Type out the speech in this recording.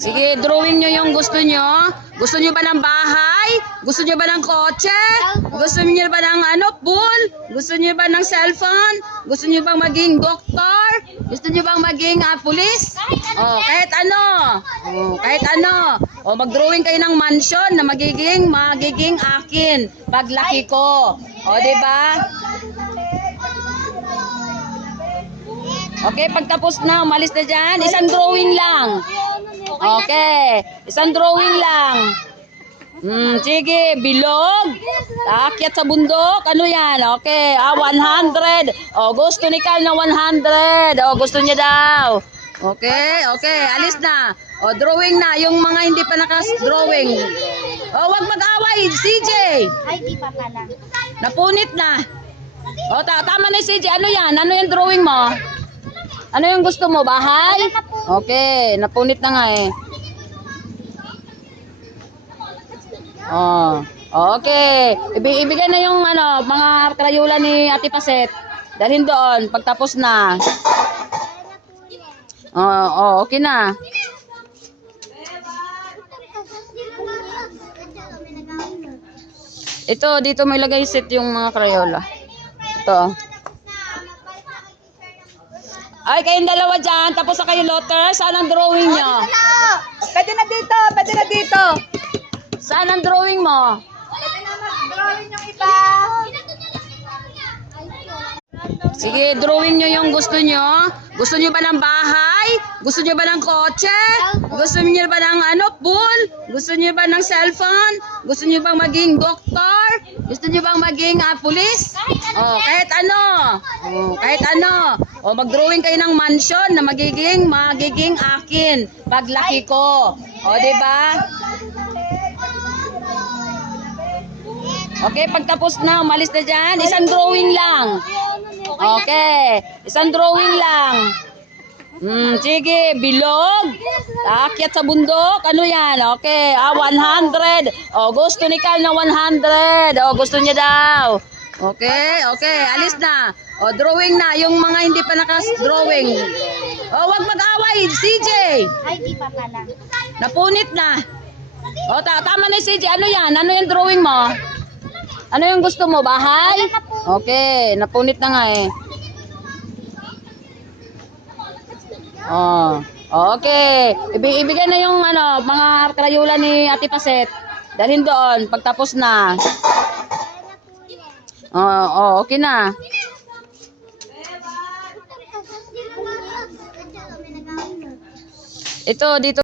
Sige, drawing nyo yung gusto nyo. Gusto nyo ba ng bahay? Gusto nyo ba ng kotse? Gusto nyo ba ng pool? Gusto nyo ba ng cellphone? Gusto nyo bang maging doktor? Gusto nyo bang maging pulis? Kahit ano. Kahit ano. Mag-drawing kayo ng mansion na magiging akin paglaki ko. Di ba? Okay, pagtapos na, umalis na dyan. Isang drawing lang. Okay, isang drawing lang. Sige, bilog. Aakyat sa bundok. Ano yan? Okay, 100. Gusto ni Carl na 100. Gusto niya daw. Okay, alis na. Drawing na. Yung mga hindi pa nakas-drawing. Wag mag-away, CJ. Ay, di pa pala. Napunit na. Tama na CJ. Ano yan? Ano yung drawing mo? Ano yung gusto mo? Bahay? Okay, napunit na nga eh. Okay. Ibigay na yung mga krayula ni Ate Paset. Dalhin doon pagtapos na. Okay na. Ito, dito may lagay set yung mga krayola. Ito. Ay, kayong dalawa dyan. Tapos na kayo, lotter. Saan ang drawing nyo? Pwede na dito, pwede na dito. Saan ang drawing mo? Pwede na mag-drawing yung iba. Sige, drawing nyo yung gusto nyo. Gusto nyo ba ng bahay? Gusto nyo ba ng kotse? Gusto nyo ba ng pool? Gusto nyo ba ng cellphone? Gusto nyo bang maging doktor? Gusto nyo bang maging pulis? Kahit ano. Kahit ano. Mag-drawing kayo ng mansion na magiging akin paglaki ko. Di ba? Okay, pagtapos na, umalis na dyan. Isang drawing lang. Okay, isang drawing lang. Sige, bilog. Aakyat sa bundok. Ano yan? Okay, 100. Gusto ni Carl na 100. Gusto niya daw. Okay, alis na. Drawing na. Yung mga hindi pa nakas-drawing. Wag mag-away, CJ. Ay, di pa pala. Napunit na. Tama na CJ. Ano yan? Ano yung drawing mo? Ano yung gusto mo? Bahay? Okay, napunit na nga eh. Okay. Ibigay na yung mga krayula ni Ate Paset. Dalhin doon pagtapos na. Okay na. Ito, dito.